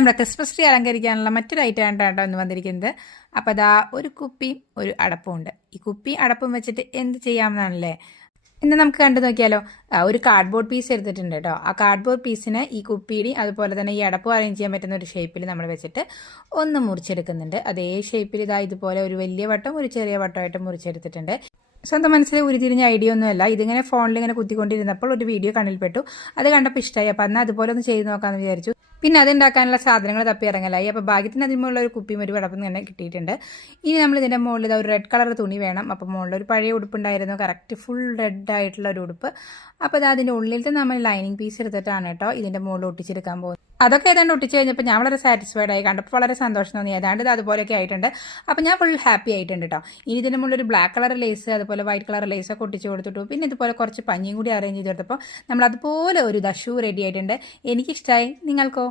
നമ്മുടെ Christmas tree അലങ്കരിക്കാനുള്ള മറ്റൊരു item ആയിട്ടാണ് ഇന്ന് വന്നിരിക്കുന്നത്. അപ്പോൾ അതാ ഒരു കുപ്പിയും ഒരു അടപ്പും ഉണ്ട്. ഈ കുപ്പി അടപ്പും വെച്ചിട്ട് എന്ത് ചെയ്യാമെന്നാണല്ലേ ഇന്ന് നമുക്ക് കണ്ടു നോക്കിയാലോ. ഒരു കാർഡ്ബോർഡ് പീസ് എടുത്തിട്ടുണ്ട് കേട്ടോ. ആ കാർഡ്ബോർഡ് പീസിനെ ഈ കുപ്പിയുടെയും അതുപോലെ തന്നെ ഈ അടപ്പ് അറേഞ്ച് ചെയ്യാൻ പറ്റുന്ന ഒരു ഷേപ്പിൽ നമ്മൾ വെച്ചിട്ട് ഒന്ന് മുറിച്ചെടുക്കുന്നുണ്ട്. അതേ ഷേപ്പിൽ ഇതാ ഇതുപോലെ ഒരു വലിയ വട്ടം ഒരു ചെറിയ വട്ടമായിട്ട് മുറിച്ചെടുത്തിട്ടുണ്ട്. സ്വന്തം മനസ്സിൽ ഉരുതിരിഞ്ഞ ഐഡിയ ഒന്നുമല്ല, ഇതിങ്ങനെ ഫോണിൽ ഇങ്ങനെ കുത്തിക്കൊണ്ടിരുന്നപ്പോൾ ഒരു വീഡിയോ കണ്ണിൽപ്പെട്ടു. അത് കണ്ടപ്പോൾ ഇഷ്ടമായി. അപ്പം അന്ന് അതുപോലെ ഒന്ന് ചെയ്ത് നോക്കാമെന്ന് വിചാരിച്ചു. പിന്നെ അതുണ്ടാക്കാനുള്ള സാധനങ്ങൾ തപ്പി ഇറങ്ങലായി. അപ്പോൾ ഭാഗ്യത്തിന് അതിനുള്ള ഒരു കുപ്പിയും ഒരു വടപ്പും തന്നെ കിട്ടിയിട്ടുണ്ട്. ഇനി നമ്മൾ ഇതിൻ്റെ മുകളിൽ ഒരു റെഡ് കളർ തുണി വേണം. അപ്പോൾ മുകളിൽ ഒരു പഴയ ഉടുപ്പുണ്ടായിരുന്നു, കറക്റ്റ് ഫുൾ റെഡ് ആയിട്ടുള്ള ഒരു ഉടുപ്പ്. അപ്പോൾ അത് അതിൻ്റെ ഉള്ളിലത്തെ നമ്മൾ ലൈനിങ് പീസ് എടുത്തിട്ടാണ് കേട്ടോ ഇതിൻ്റെ മുകളിൽ ഒട്ടിച്ചെടുക്കാൻ പോകുന്നത്. അതൊക്കെ ഏതാണ്ട് ഒട്ടിച്ച് കഴിഞ്ഞപ്പോൾ ഞാൻ വളരെ സാറ്റിസ്ഫൈഡ് ആയി. കണ്ടപ്പോൾ വളരെ സന്തോഷം തോന്നി. ഏതാണ്ട് ഇത് അതുപോലെയൊക്കെ ആയിട്ടുണ്ട്. അപ്പോൾ ഞാൻ ഫുൾ ഹാപ്പി ആയിട്ടുണ്ട് കേട്ടോ. ഇനി ഇതിൻ്റെ മുകളിൽ ഒരു ബ്ലാക്ക് കളർ ലേസ് അതുപോലെ വൈറ്റ് കളർ ലേസൊക്കെ ഒട്ടിച്ച് കൊടുത്തിട്ടു. പിന്നെ ഇതുപോലെ കുറച്ച് പഞ്ഞിയും കൂടി അറേഞ്ച് ചെയ്ത് കൊടുത്തപ്പോൾ നമ്മൾ അതുപോലെ ഒരു ഷൂ റെഡി ആയിട്ടുണ്ട്. എനിക്കിഷ്ടമായി. നിങ്ങൾക്കോ?